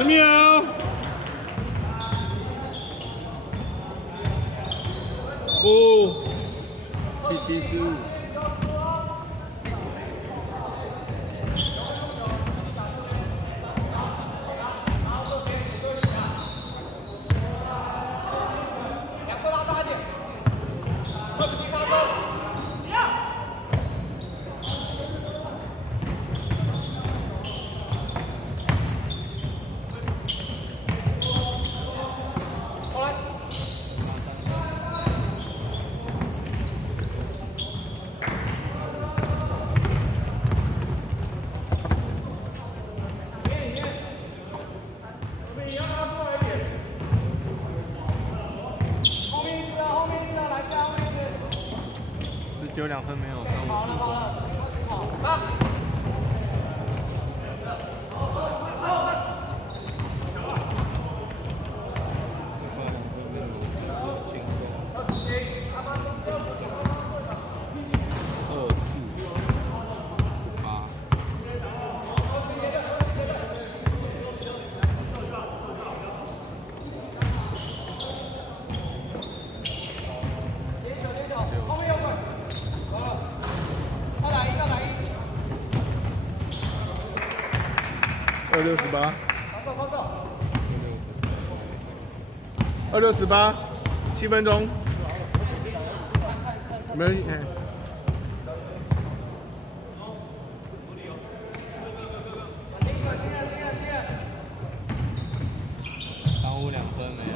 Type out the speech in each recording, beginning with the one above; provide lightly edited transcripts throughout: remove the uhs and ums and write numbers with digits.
10秒。5、7、75。只有2分没有3-5进攻。26-18。26-18，7分钟。没人。3-5 2分没有。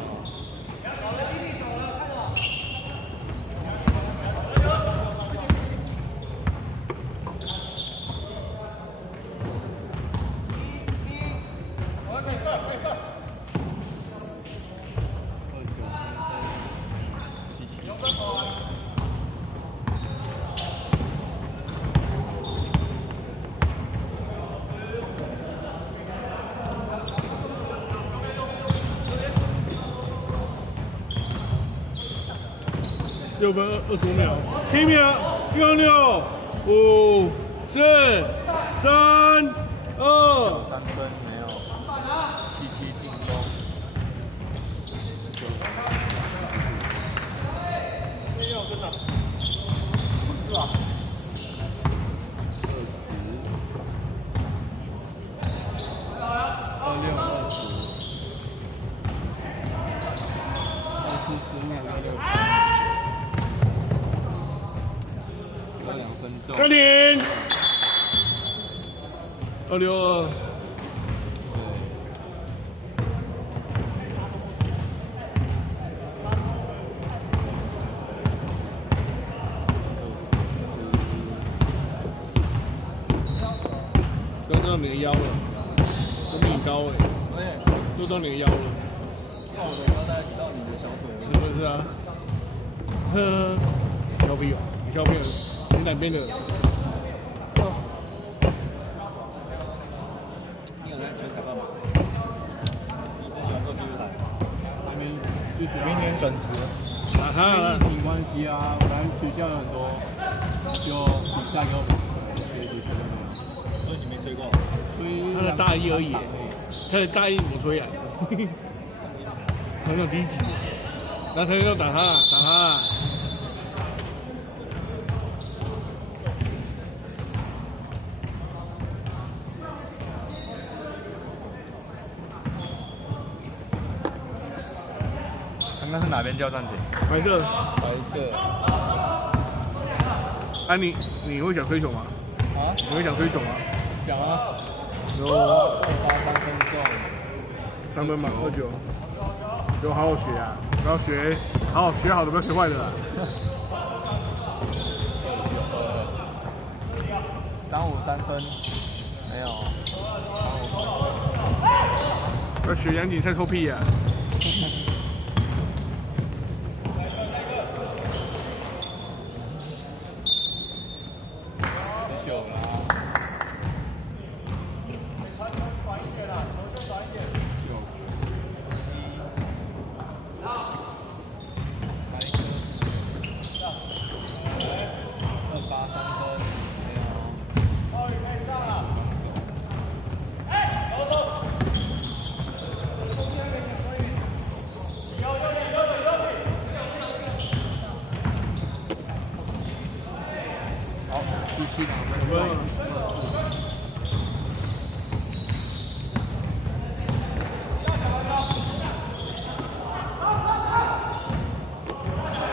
6分25秒，7秒，1-6，5、4、3、2。3分没有。7-7进攻。暂停。262。都到你的腰了，都比你高哎，都到你的腰了。那我的腰带到你的小腿了。是不是啊？呵，削皮哦，你削皮了，你哪边的？你有在吹台棒吗？你只喜欢做体育台？那边就学明年转职。啊哈，疫情关系啊，本来学校有很多就比赛给我们学就觉得没有。所以你没吹过？他的大一而已，他的大一怎么吹啊？很有低级，然后他就打他，打他。刚刚是哪边叫暂停？白色。白色。啊，你会想推球吗？啊？你会想推球吗？想啊。有28 3分中。3分嘛，29。就好好学啊，不要学，好好学好的，不要学坏的啦。3-5 3分，没有。不要学杨景菜臭屁呀！ 17两分有没有都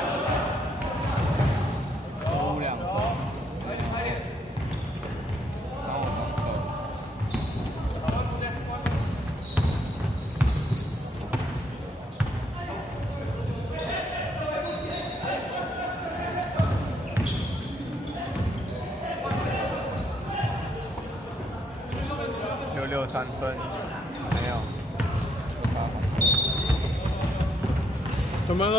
2分，然后66 3分，没有3分2。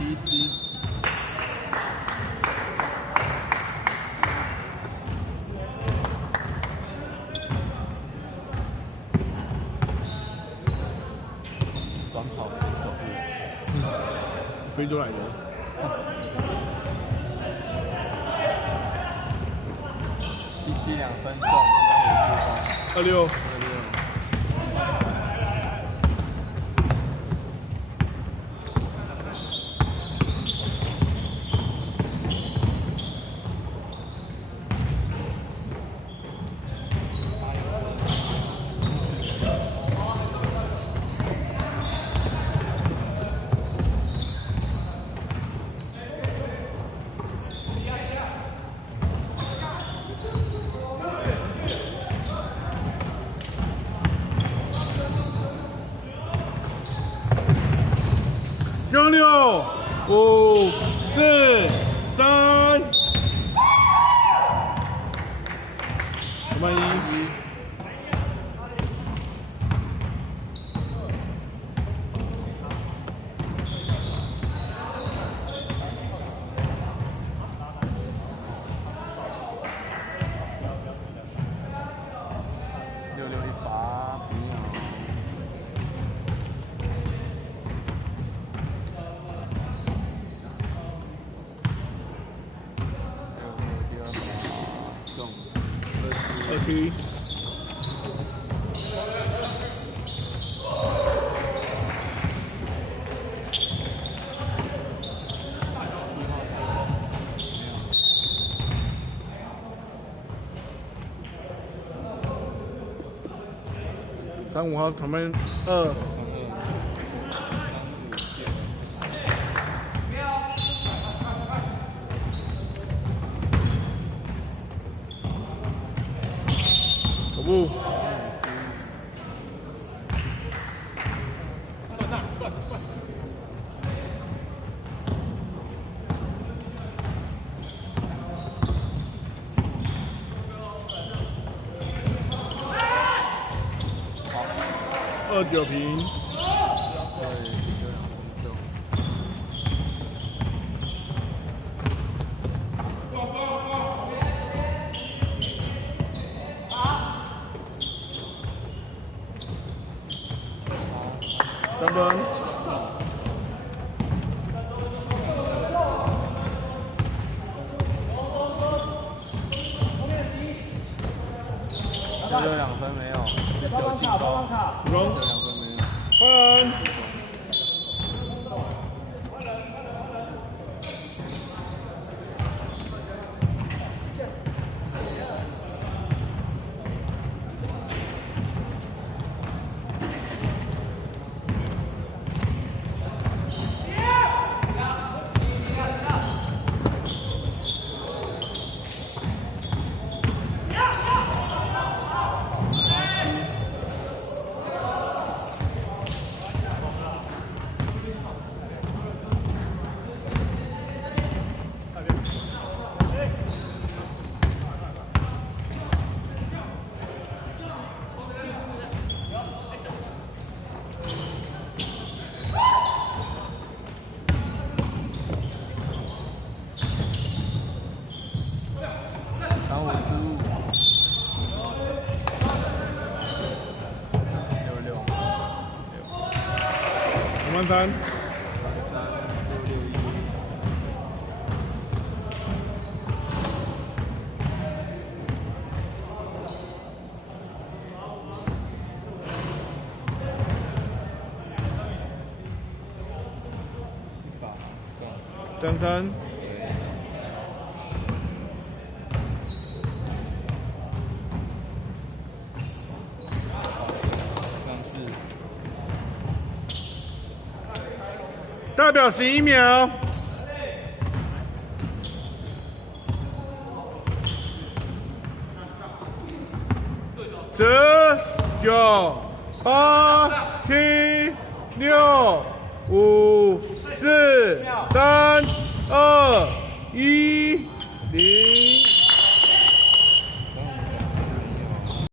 70。短跑选手，非洲来的。17 2分中，35助攻。26。6、5、4、3，1。66一罚，没有。66第2罚中27。35号旁边2。走步。29平。3分。66 2分没有，19进攻，2分没有。换人。23300。3、661。33。代表11秒。10、9、8、7、6、5、4、3、2、1、0。